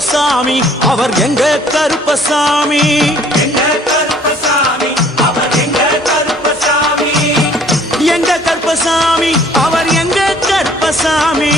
கருப்பசாமி அவர் எங்க கருப்பசாமி எங்க கருப்பசாமி அவர் எங்க கருப்பசாமி எங்க கருப்பசாமி அவர் எங்க கருப்பசாமி